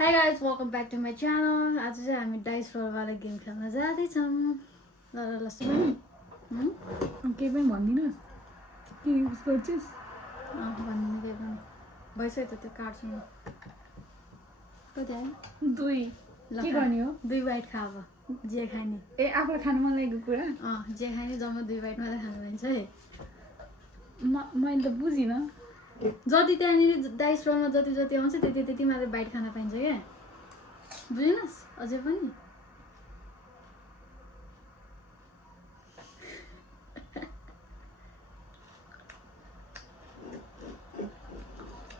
Hi guys, welcome back to my channel. आज चाहिँ हामी डाइस रोल वाला गेम खेल्न जाँदैछौँ। ल ल ल सुन केही पनि भन्दिनस् के युज गर्छस् भन्नु केही पनि भइसक्यो त त्यो कार्डसँग कति आयो 2 के गर्ने हो 2 बाइट खा अब जे खाने ए आफूलाई खानु मन लागेको कुरा जे खाने जम्मा 2 बाइट मात्रै खानु भन्छ है मैले त बुझिनँ जति त्यहाँनिर डाइस रोलमा जति जति आउँछ त्यति त्यति मात्रै बाइट खान पाइन्छ क्या बुझिनस् अझै पनि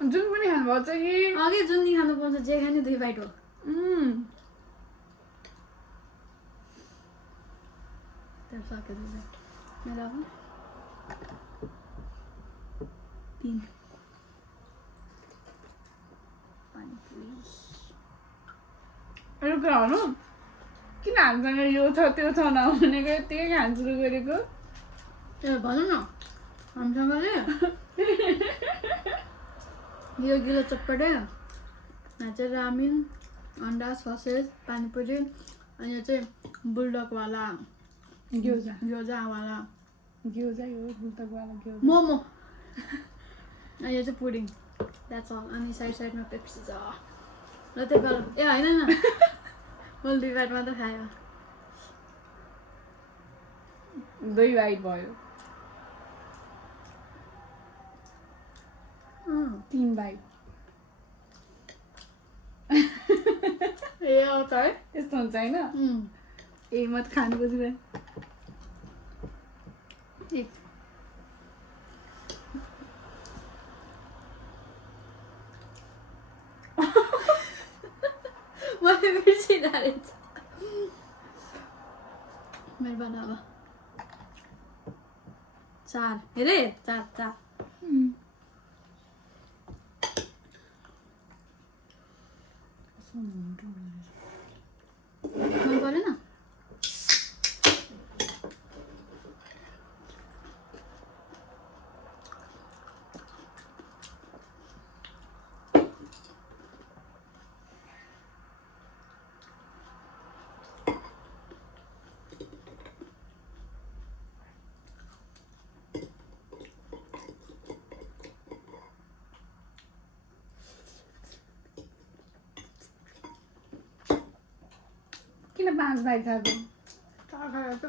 जुन पनि खानुपर्छ कि अघि जुन नि खानु पाउँछ जे खाने 2 बाइट हो त्यो सक्यो 2 बाइट मेरो अब 3 अरू कुरा भन्नु किन हामीसँग यो छ त्यो छ नभनेको यत्तिकै खान सुरु गरेको ए भनौँ न हामीसँग चाहिँ यो गिलो चटपटे यहाँ चाहिँ रामिन अन्डा ससेज पानीपुरी अनि यो चाहिँ बुलडकवाला ग्योजावाला ग्योजा यो बुल्तकवाला ग्योजा मोमो अनि यो चाहिँ पुडिङ द्याट्स अल अनि साइड साइडमा पेप्सी छ र त्यो गरम ए होइन न मैले 2 बाइट मात्रै खायो 2 बाइट भयो 3 बाइट ए आउँछ है यस्तो हुन्छ होइन ए म त खानु बुझिरहेँ मैले बिर्सिरहेको रहेछ मेरो बना अब 4 हेरे 4 मन परेन किन 5 बाइट खाएको 4 खाएको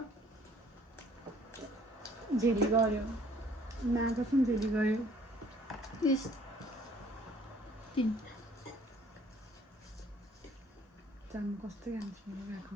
झेली गऱ्यो नाकसम्म झेली गऱ्यो 3 जानु कस्तो खान्छु गएको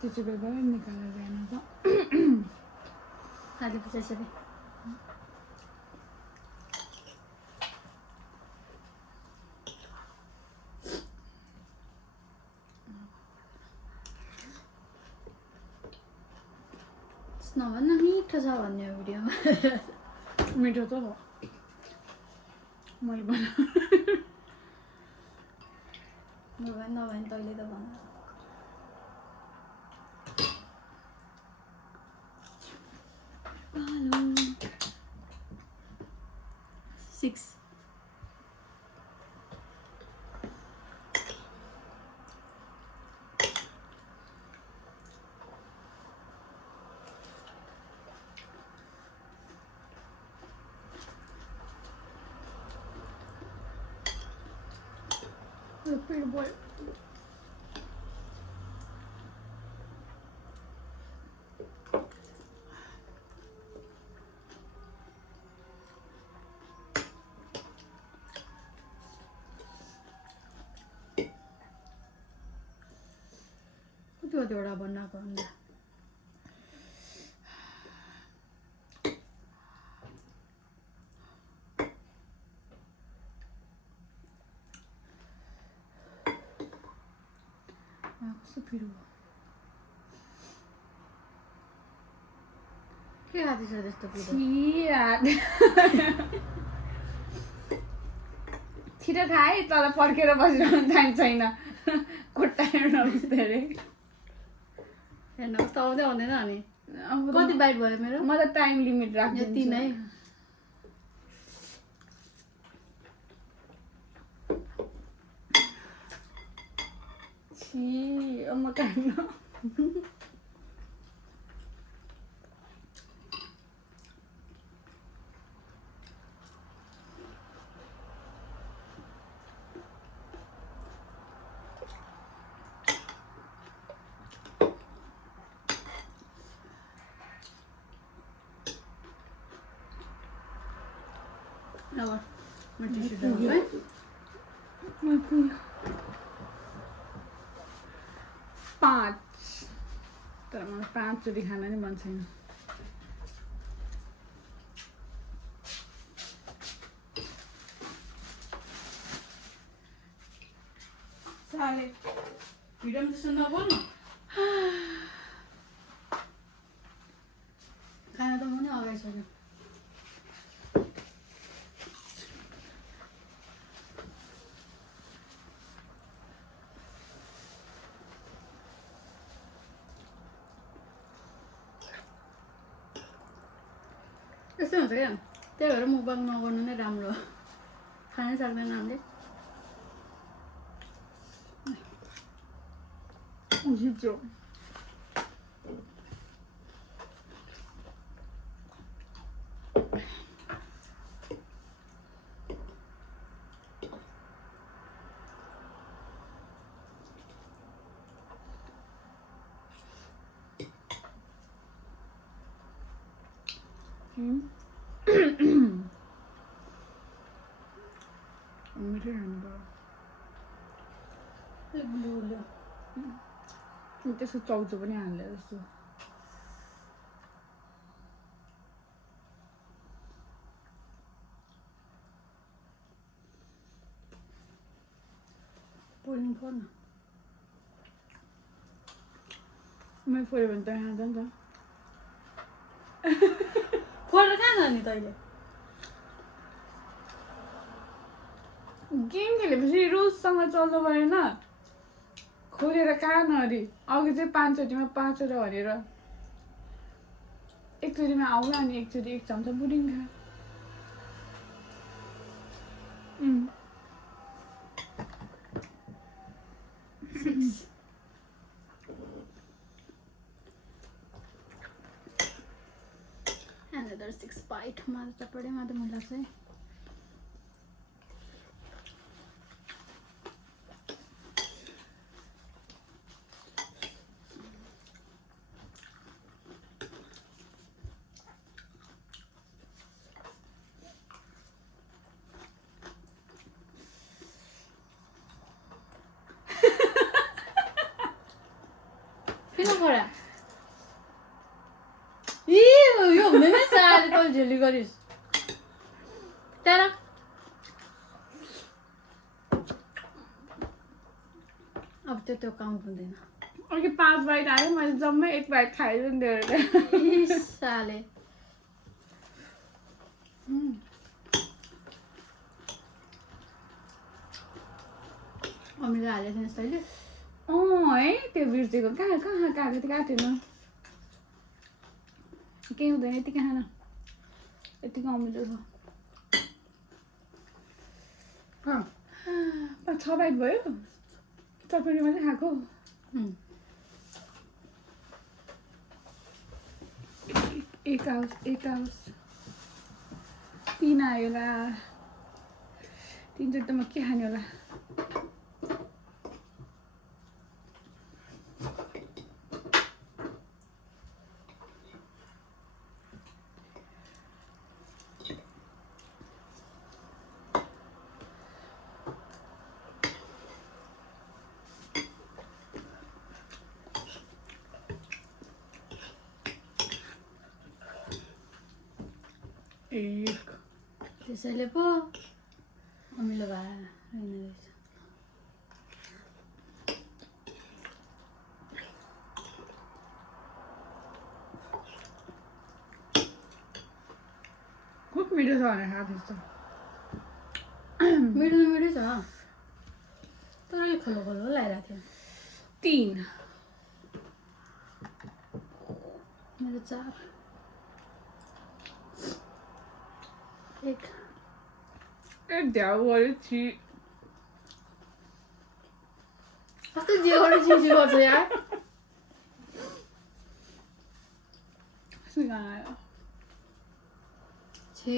टिचु पेपर निकालेर ल्याएन त खाली त्यसरी नभन्न मिठो छ भन्ने हो भिडियोमा मिठो त हो मैले भन नभए तैँले त भन हेलो 6 पेट भयो कतिवटा बनाएको अन्डा कस्तो पिरो भयो के खाँदैछ त्यस्तो पिरो छि यार छिटो खाए तर फर्केर बसिरहनु टाइम छैन कोट्टाएर नबिस्दै अरे हेर्नुहोस् त आउँदै आउँदैन अनि अब कति बाइट भयो मेरो म त टाइम लिमिट यो 3 है छि म खान्न अब म टिस्यु ल्याउँछु है पाँच तर मलाई 5 चोटि खान नि मन छैन साले भिडियोमा त्यस्तो नबोल्नु खाना त म नै अगाइसक्यो यस्तै हुन्छ क्या त्यही भएर मुखबाङ नगर्नु नै राम्रो हो खानै सक्दैन हामीले झिझो मिठै खानुपर्यो अलिक गुलियो त्यसको चाउचो पनि हाल्ने जस्तो पुडिङ फोर्न मैले फोर्यो भने त खान्छ नि त फोरेर कहाँ जाने तैँले गेम खेलेपछि रुल्ससँग चल्नु परेन खोलेर कहाँ नहरी अघि चाहिँ 5 चोटिमा 5 वटा हरेर एकचोटिमा आउला अनि एकचोटि 1 चम्चा पुडिङ खा Another 6 bite मलाई त पढे मात्र मन लाग्छ है किन परा यो हुँदैन साले तँ झेली गरिस् तर अब त्यो काउन्ट हुँदैन अघि 5 बाइट आयो मैले जम्मै 1 बाइट खाएछु नि त्यो साले अमिलो हालेको थिएन तैँले है त्यो बिर्सेको कहाँ कहाँ काटेको थियो काटेन केही हुँदैन यतिकै खान यतिको अमिलो छ 6 बाइट भयो चटपटी मात्रै खाएको एक आउस 3 आयो होला 3 चोटि त म के खाने होला त्यसैले पो अमिलो भएर रहेन रहेछ छ भनेर खाएको त्यस्तो मिठो त मिठो छ तर अलिक खलो खलो लगाइरहेको थियो 3 मेरो 4 1 ए ध्याउहरू छि कस्तो जिउबाट चिजी गर्छ यार सुगा आयो छि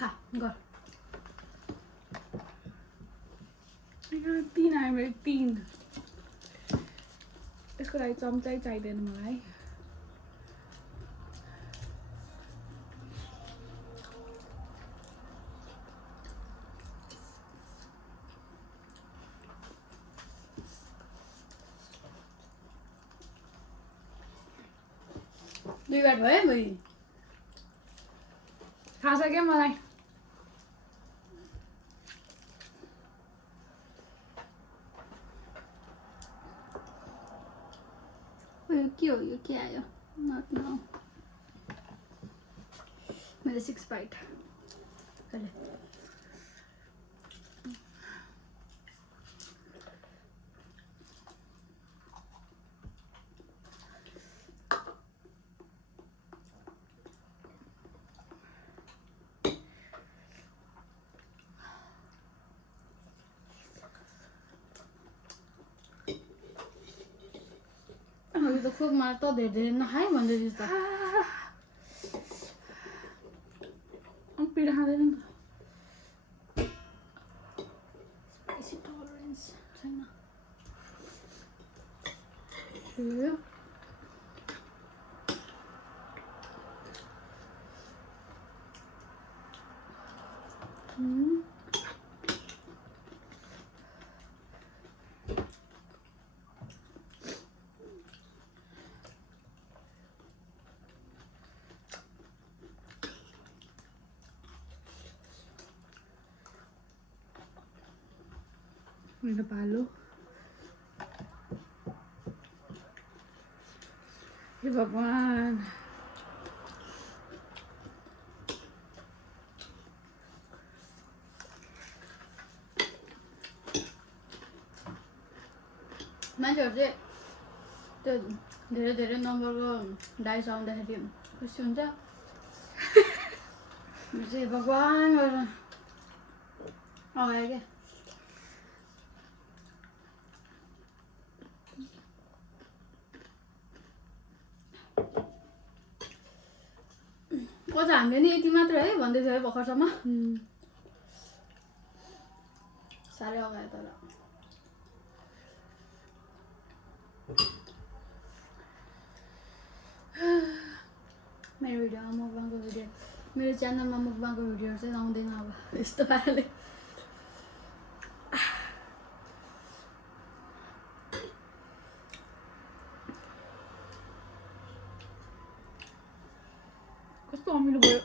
खा गर 3 आयो मेरो 3 यसको लागि चम्चै चाहिँदैन मलाई दुई बार भयो भइ थाहा छ क्या मलाई यो के हो यो के आयो नट नाउ मेरो 6 बाइट कहिले यो त खुब मलाई त धेरै धेरै नखाए भन्दै थिइस् त पिडा खाँदैन नि स्पाइसी टलरेन्स छैन यो मेरो पालो हे भगवान मान्छेहरू चाहिँ त्यो धेरै धेरै नम्बरको डाइस आउँदाखेरि खुसी हुन्छ म चाहिँ भगवान् गरेर अगायो क्या अझ हामीले नि यति मात्र है भन्दै थियो है भर्खरसम्म साह्रै अगायो तर मेरो भिडियोमा मुकबाङको भिडियो मेरो च्यानलमा मुकबाङको भिडियोहरू चाहिँ आउँदैन अब यस्तो पाराले कस्तो अमिलो भयो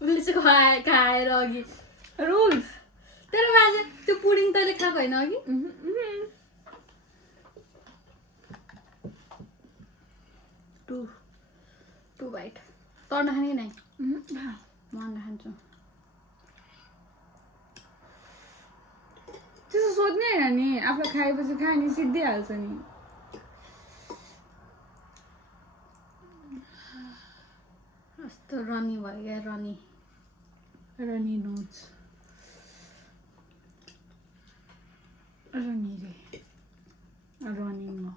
उसले चाहिँ खाएर अघि रुल्स तर बाजे त्यो पुडिङ तैँले खाएको होइन अघि टु बाइट तर नखाने कि नै म नखान्छु त्यसो सोध्ने होइन नि आफूलाई खाएपछि खायो नि सिद्धिहाल्छ नि कस्तो रनी भयो क्या रनी रनी नोच रनी रे रनी म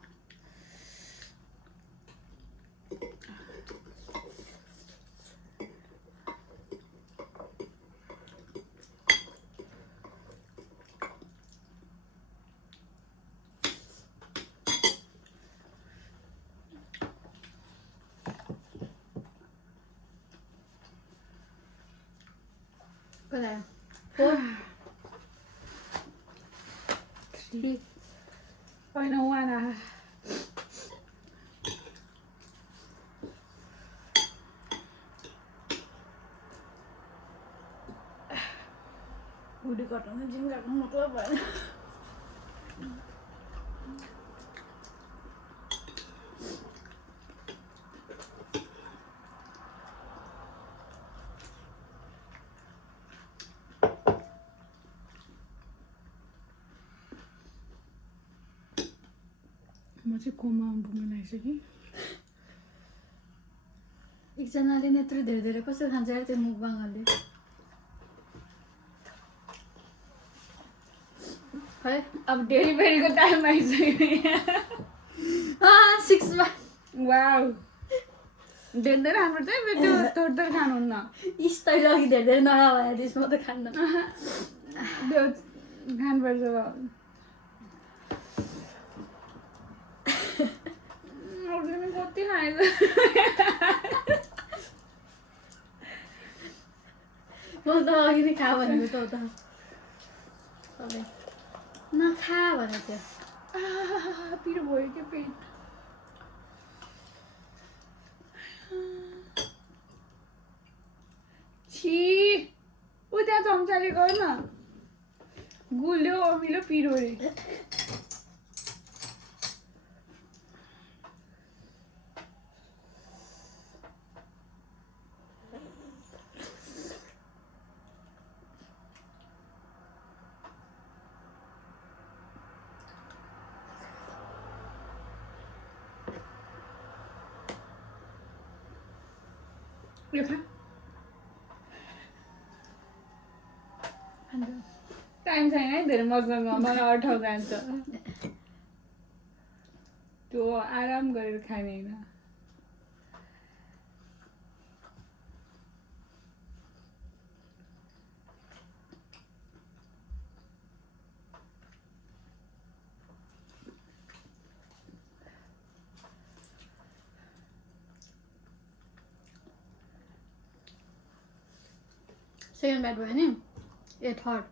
कता 4 3 होइन वान बुढी घटाउनु जिम गर्नु मतलब भएन म चाहिँ कोमा पुग्न आइसकेँ एकजनाले नेत्र धेरै धेरै कसरी खान्छ यार त्यो मुखबाङहरूले है अब डेलिभरीको टाइम आइसक्यो 6 मा वाउ धेरै धेरै हाम्रो चाहिँ त्यो थोर थोर खानुहुन्न इस तैँले अघि धेरै धेरै नभए त्यसमा त खान्न त्यो खानुपर्छ कति खाएछ म त अघि नै खा भनेको त उता सबै नखा भनेको थियो पिरो भयो क्या पेट छि ऊ त्यहाँ चम्चाले गर न गुल्यो अमिलो पिरो रे यो खा टाइम छैन है धेरै मसँग मलाई अठाउ जान्छ त्यो आराम गरेर खाने होइन सेकेन्ड ब्याट भयो नि ए थर्ड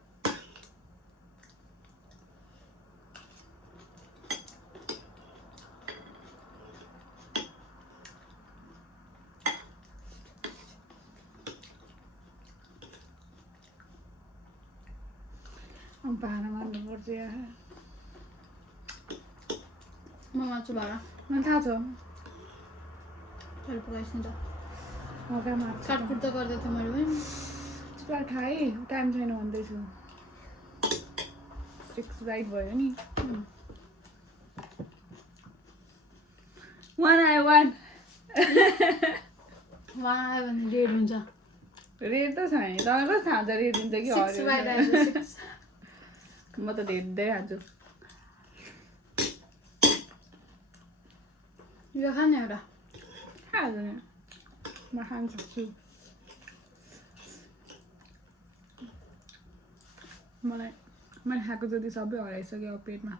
भाँडा मार्नुपर्छ यार म मार्छु भाडा मलाई थाहा छ अहिले पकाइस् नि त म कहाँ मार्छु काटकुट त गर्दै थिएँ मैले पनि पुरा खाएँ टाइम छैन भन्दैछु 6 राइट भयो नि 1 आयो 1 वहाँ आयो भने रेड हुन्छ रेड त छैन तपाईँ कस्तो थाहा छ रेड हुन्छ कि 6 बाहिर आयो 6 म त धेरै खान्छु यो खाने एउटा खाँदैन म खान सक्छु मलाई मैले खाएको जति सबै हराइसक्यो अब पेटमा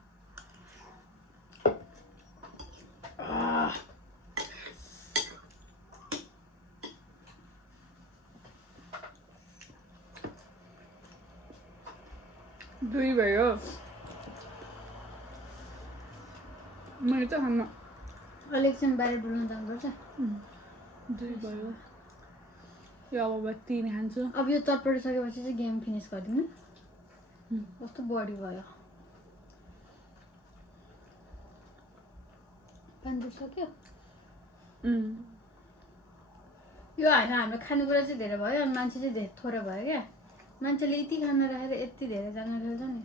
दुई भयो मैले त खान्न अहिले एकछिन बाहिर डुल्न जानुपर्छ दुई भयो यो अब 3 खान्छु अब यो चटपटिसकेपछि चाहिँ गेम फिनिस गरिदिनु कस्तो बडी भयो पानी सक्यो यो होइन हाम्रो खानेकुरा चाहिँ धेरै भयो अनि मान्छे चाहिँ धेरै थोरै भयो क्या मान्छेले यति खाना राखेर यति धेरैजना खेल्छ नि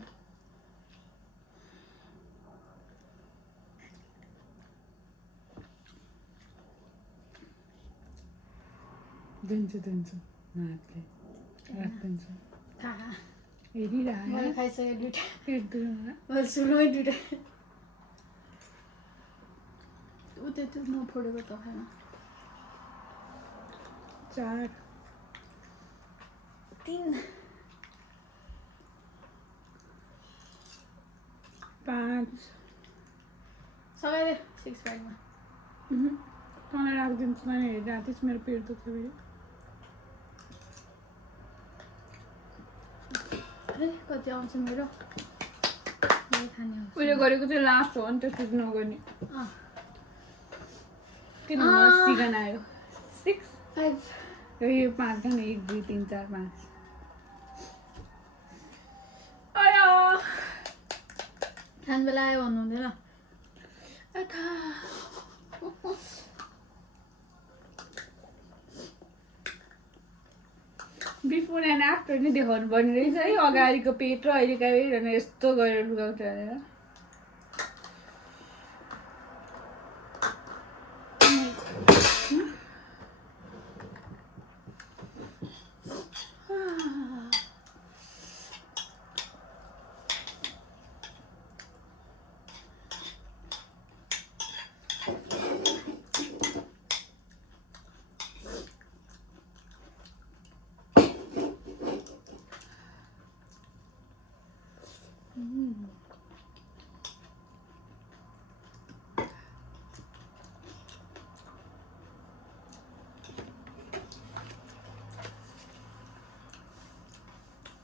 दिन्छु हातले राखिदिन्छु थाहा हेरिरह मैले खाइसकेँ दुइटा पेट दुख्दैन मैले सुरुमै दुइटा ऊ त्यो नफोडेको त खाना 4 3 5 सबै 6 ब्यागमा तँलाई राखिदिन्छु तैँले हेरिरहेको थिइस् मेरो पेट दुख्छ फेरि है कति आउँछ मेरो यही खाने हो उहिले गरेको चाहिँ लास्ट हो नि त्यसपछि नगर्ने अँ किन सिगन आयो 6 5 यो 5 खाने 1 2 3 4 5 आयो खाने बेला आयो भन्नु हुँदैन बिफोर एन्ड आफ्टर नै देखाउनु पर्ने रहेछ है अगाडिको पेट र अहिलेको पेट यस्तो गरेर लुगाउँछ भनेर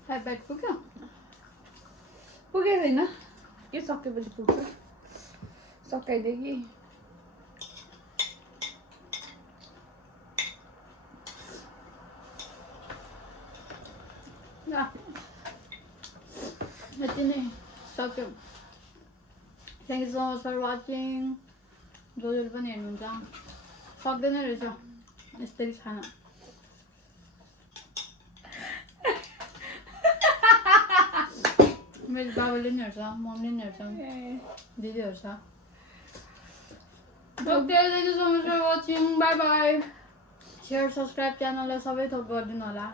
फाइभ बाइट पुग्यो पुगेको छैन यो सकेपछि पुग्छ सकाइदियो कि यति नै सक्यो thank you so much for watching जो जसले पनि हेर्नुहुन्छ सक्दैन रहेछ यसरी खान मेरो बाबाले पनि हेर्छ मम्मीले पनि हेर्छ दिदी हेर्छ thank you so much for watching bye bye share subscribe च्यानललाई सबै थोक गरिदिनु होला